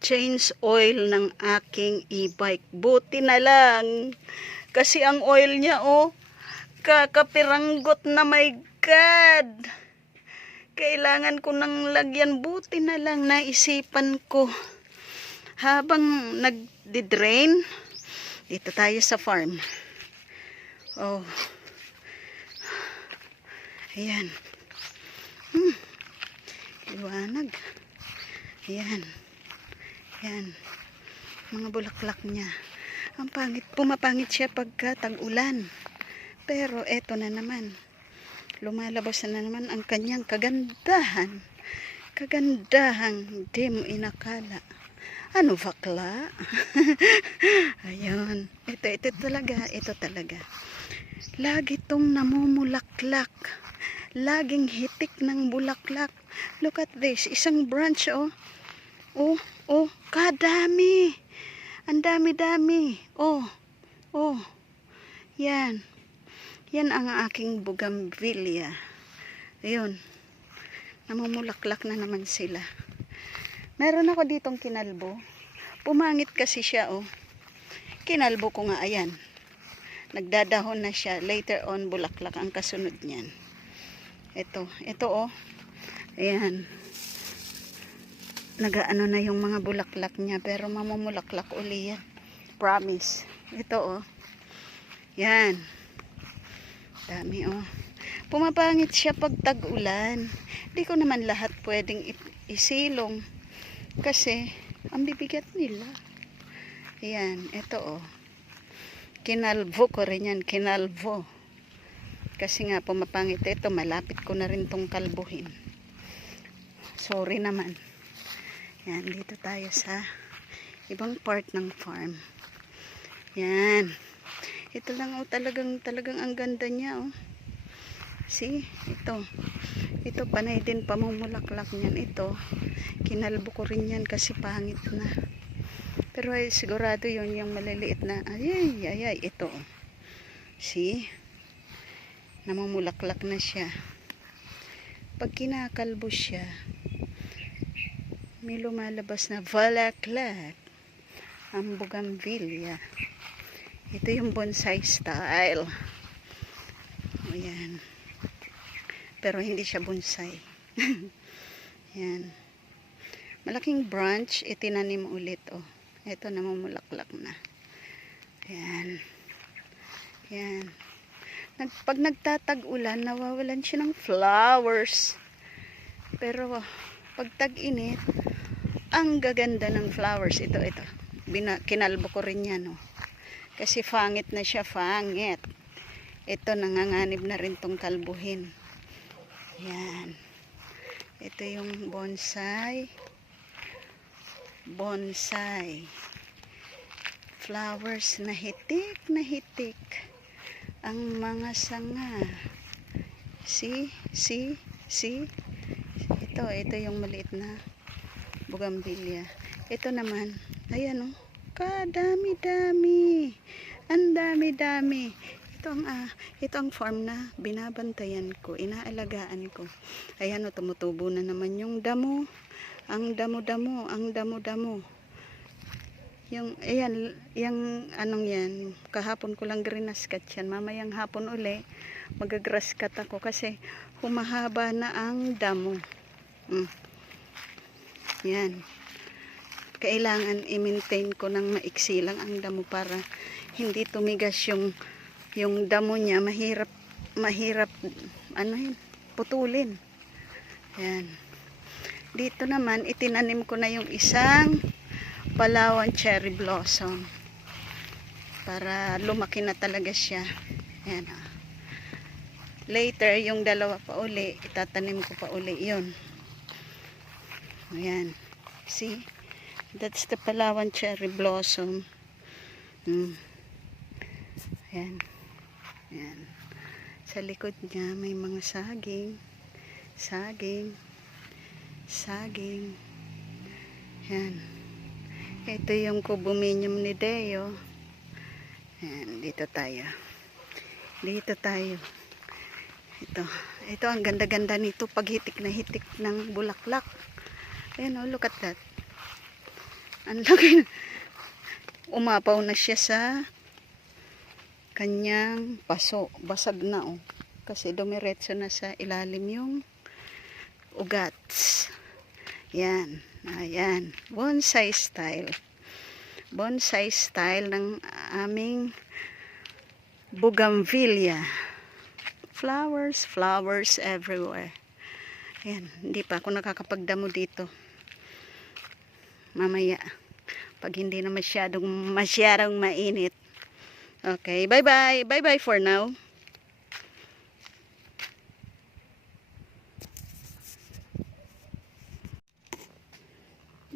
change oil ng aking e-bike. Buti na lang. Kasi ang oil niya, oh, kakapiranggot na, my God. Kailangan ko nang lagyan. Buti na lang naisipan ko. Habang nagdi-drain, dito tayo sa farm. Oh. Ayan. Liwanag. Ayan. Ayan. Mga bulaklak niya. Ang pangit. Pumapangit siya pagka tag-ulan. Pero eto na naman. Lumalabas na naman ang kanyang kagandahan. Kagandahang hindi mo inakala. Ano bakla? Ayun. Ito talaga. Ito talaga. Lagi tong namumulaklak. Laging hitik ng bulaklak. Look at this. Isang branch, oh. Oh, kadami. Ang dami-dami. Oh. Yan. Yan ang aking bougainvillea. Ayun. Namumulaklak na naman sila. Meron ako ditong kinalbo. Pumangit kasi siya, oh. Kinalbo ko nga, ayan. Nagdadahon na siya. Later on, bulaklak ang kasunod niyan. Ito, oh. Ayan. Nagaano na yung mga bulaklak niya, pero mamumulaklak uli yan. Promise. Ito, oh. Yan. Dami, oh. Pumapangit siya pag tag-ulan. Di ko naman lahat pwedeng isilong. Kasi, ang bibigat nila. Ayan, ito, oh. Kinalbo ko rin yan. Kinalbo. Kasi nga, pumapangit ito. Malapit ko na rin tong kalbuhin. Sorry naman. Yan, dito tayo sa ibang part ng farm. Yan. Ito lang, oh, talagang ang ganda niya, oh. See? Ito panay din pamumulaklak niyan. Ito, kinalbo ko rin yan kasi pangit na. Pero ay, sigurado yun yung maliliit na. Ay, ito, oh. See? Namumulaklak na siya. Pag kinakalbo siya, may lumalabas na bulaklak. Ang bougainvillea. Ito yung bonsai style. O yan. Pero hindi siya bonsai. Yan. Malaking branch, itinanim ulit, oh. Ito namumulaklak na. Yan. Yan. Pag nagtatag-ulan, nawawalan siya ng flowers. Pero pag tag-init, ang gaganda ng flowers. Ito. Kinalbo ko rin yan, oh. Kasi fangit na siya, fangit. Ito, nanganganib na rin tong kalbuhin. Yan. Ito yung bonsai. Bonsai. Flowers na hitik na hitik. Ang mga sanga. See? Ito yung maliit na bougainvillea. Ito naman, ayan, oh. Kadami-dami. Ang dami-dami. Ito ang farm na binabantayan ko, inaalagaan ko. Ayan, oh, tumutubo na naman yung damo. Ang damo-damo. Ayan, yung anong yan, kahapon ko lang grinaskat yan. Mamayang hapon uli, magagraskat ako kasi humahaba na ang damo. Yan. Kailangan i-maintain ko ng maiksi lang ang damo para hindi tumigas yung damo niya. Mahirap putulin. Yan. Dito naman, itinanim ko na yung isang Palawan cherry blossom para lumaki na talaga siya. Yan, oh. Later, yung dalawa pa uli, itatanim ko pa uli yun. Ayan. See? That's the Palawan cherry blossom. Ayan. Ayan. Sa likod niya, may mga saging. Ayan. Ito yung cubominium ni Deo. Ayan, dito tayo. Ito ang ganda-ganda nito pag hitik na hitik ng bulaklak. Ayan, oh, look at that. Ang laki. Umapaw na siya sa kanyang paso. Basag na oh. Kasi dumiretso na sa ilalim yung ugats. Yan. Ayan. Bonsai style. Bonsai style ng aming bougainvillea. Flowers, flowers everywhere. Ayan. Hindi pa ako nakakapagdamo dito. Mamaya. Pag hindi na masyadong mainit. Okay, bye-bye. Bye-bye for now.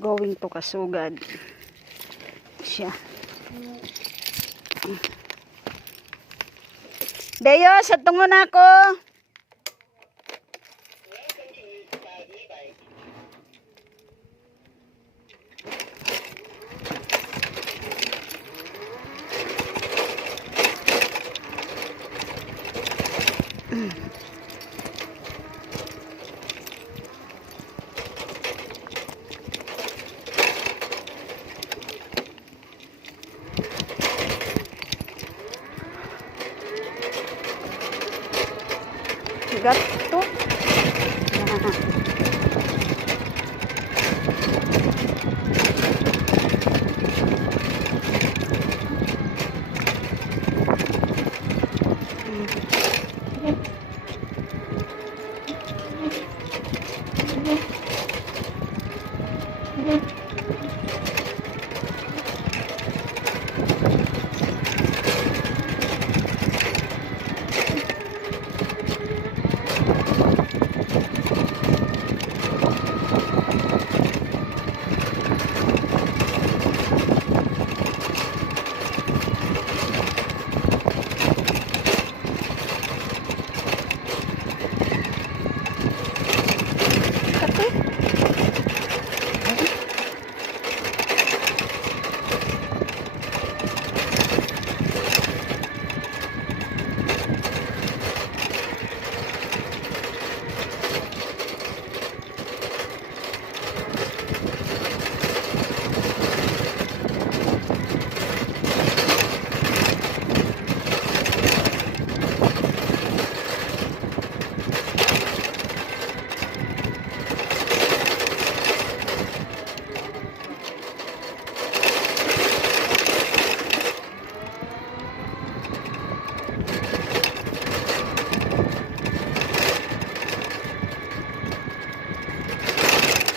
Going to Kasugad. Siya. Deyo, sa tungon ako. Gato.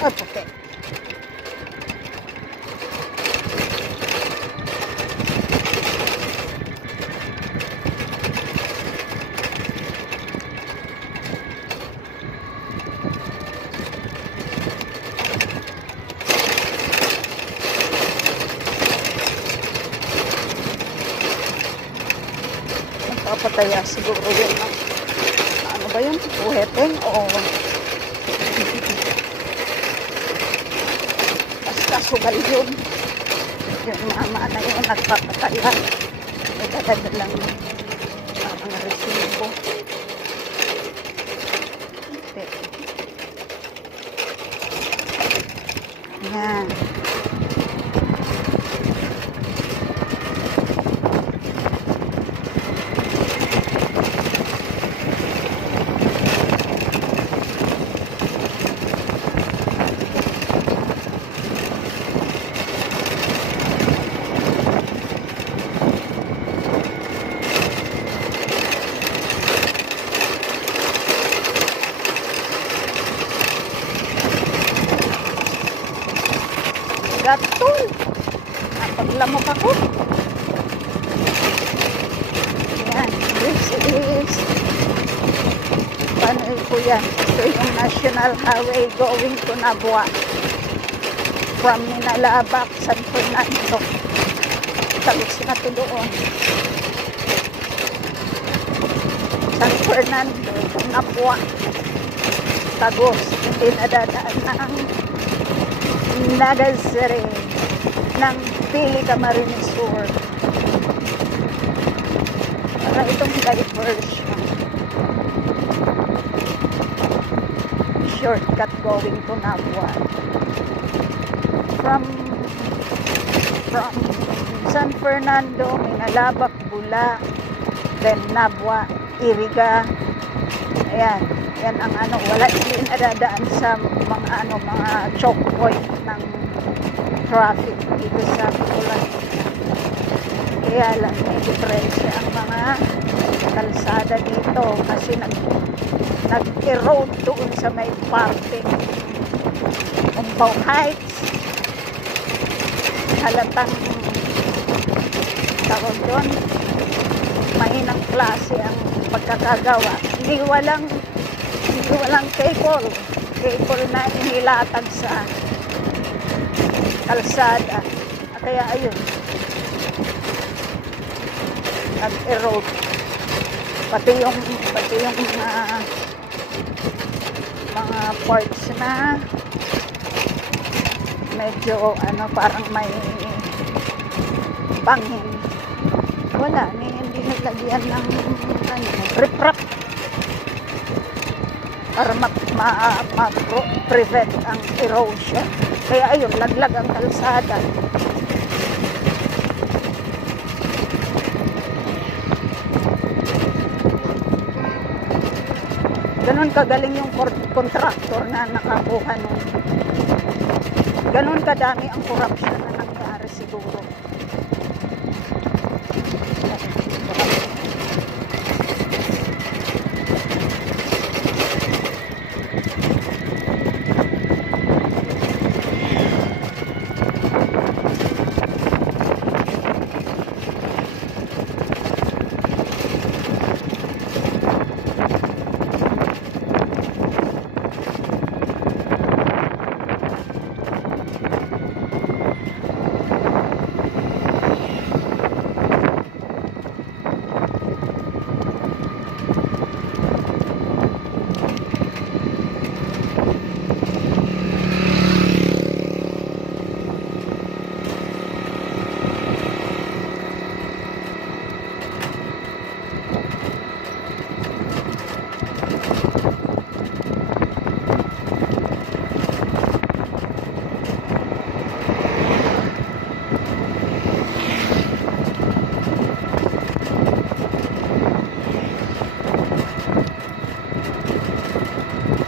Oh, puti. Magpapataya siguro yun. Ano ba yun? Uheteng o sugal yun. Yung mama na yun nagpapataya. Nagdadala lang ang resibo. Yan. Gatol. Napaglamok ako. Yan. This is paano po yan? Ito yung National Highway going to Nabua. From Minalabak, San Fernando. Talos na to doon. San Fernando, Nabua. Tagos. Hindi nadadaan ng Nagasere ng Pili Camarines Sur. Para itong diversion. Shortcut going to Nabua. From from San Fernando, Minalabak, Bula, then Nabwa, Iriga. Ayan, yan ang ano, wala hindi nadadaan sa mga choke point ng traffic dito sa Bicol. Kaya lang may diferensya ang mga kalsada dito kasi nag-erode doon sa may parting Umpaw Heights. Halatang tawag doon, mahinang klase ang pagkakagawa. Hindi walang cable na inilatag sa kalsada. Kaya ayun, nag-erode pati yung mga parts na medyo ano, parang may bangin, wala, hindi naglagyan ng ano, riprap para ma-prevent ang erosion. Kaya ayun, laglag ang kalsada. Ganon kagaling yung contractor na nakakuha nun. Ganon kadami ang corruption na nangyari siguro.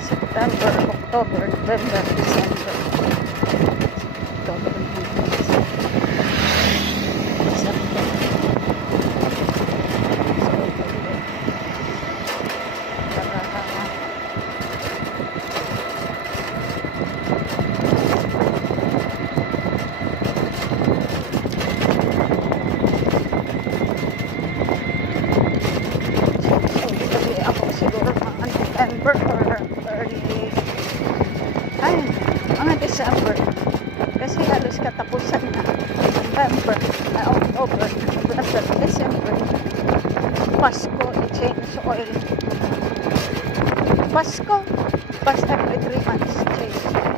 September, October, November, December. October, November, December. Ako siguro mga November or early, ay, mga December, kasi halos katapusan na. November, October, November, December, Pasko, i-change oil. Pasko, every 3 months change oil.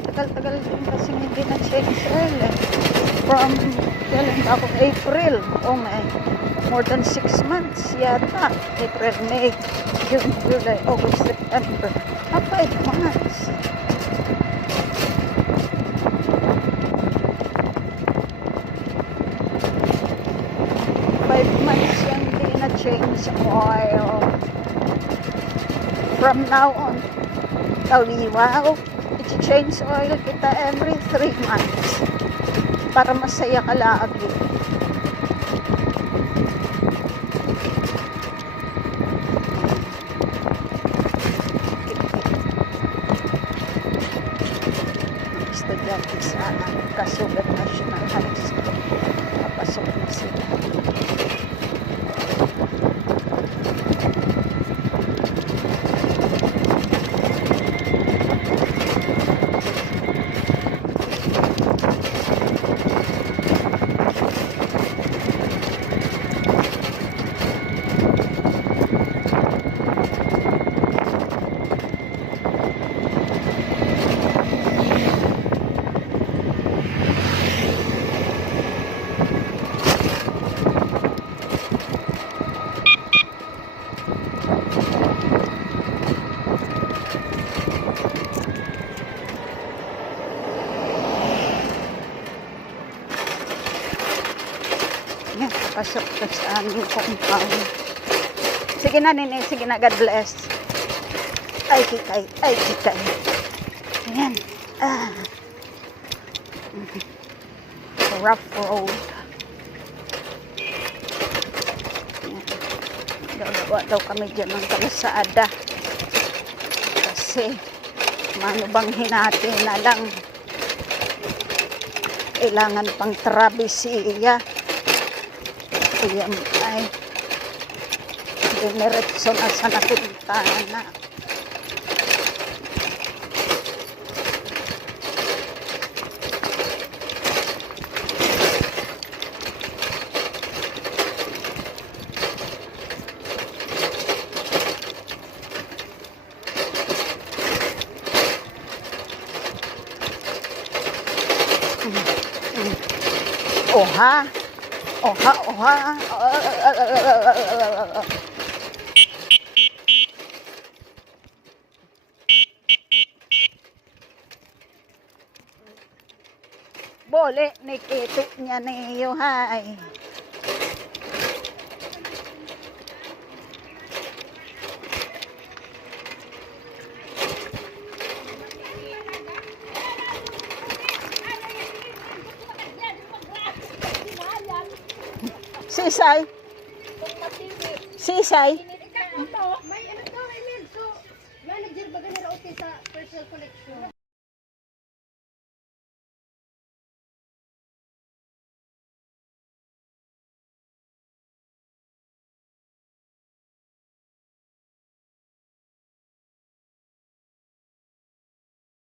Matagal-tagal din kasi hindi na change oil eh. From kailan ba ako? April, oh my, more than 6 months yata. April, May, June, July, August, September. 5 months. Yan di na change oil. From now on, taliwaw, i-change oil kita every 3 months para masaya ka lagi. Estudyante sa Kasugat National High School, papasok na sila. Pasok ka sa aming compound. Sige na, nini. Sige na. God bless. Ay, kikay. Ay, kikay. Ayan. Ah. Rough road. Gagawa daw kami dyan ng kalasada. Kasi, manubang hinati na lang. Kailangan pang trabisiya. Ayan ay diniretso na sa napuntahan na. Oha. Oha, oha. Boleh ni ketuknya nih, yo hai. Sisay. Sisay. May ano to, Emil. So, manager ba ganun sa personal collection?